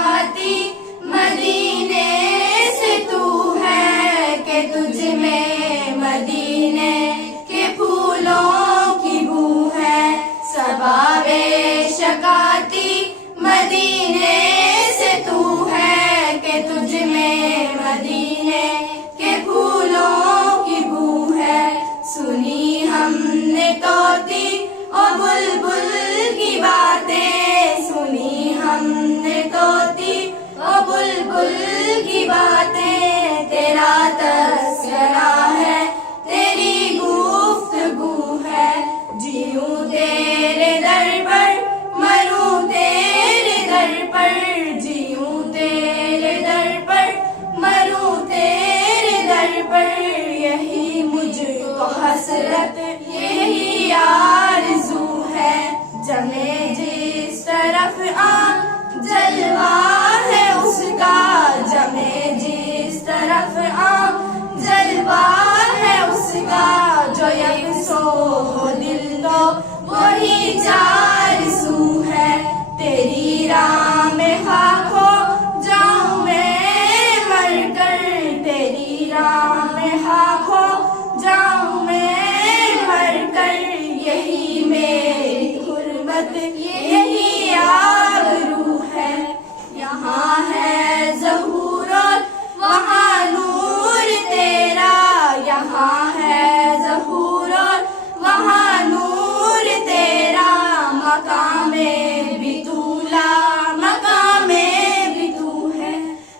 शकाती मदीने से तू है कि तुझ में मदीने के फूलों की बू है। सबाबे शकाती मदीने से तू है कि तुझ में मदीने के फूलों की बू है। सुनी हमने तोती और बुलबुल की बातें, सुनी हमने तोती और बुलबुल की बातें। तेरा तस्करा है, तेरी गुफ्तगू है। जीऊं तेरे दर पर, मरूं तेरे दर पर। जीऊं तेरे दर पर, मरूं तेरे दर पर। यही मुझको हसरत, यही आरज़ू है। जमे जिस तरफ आँख जलवा है उसका, जमे जिस तरफ आँख जलवा है उसका। जो यकसो हो दिल तो वही चार सू है। तेरी राह में खाको जाऊं मैं मरकर, तेरी राह में खाको जाऊं मैं मरकर। यही मेरी गुर्बत, यही आबरू है। यहाँ है ज़हूर और वहाँ नूर तेरा, यहाँ है ज़हूर और वहाँ नूर तेरा। मकामे भी तूला, मकामे भी तू है।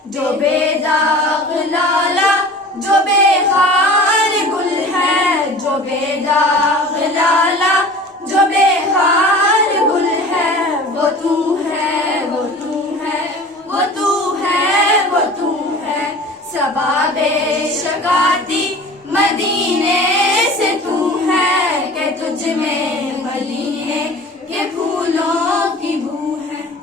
जो बेदाग लाला, जो बेखार गुल है। जो बेदाग लाला, जो बेखार गुल है। वो तू है, वो तू है, वो तू है, वो तू है। सबाबे शकाती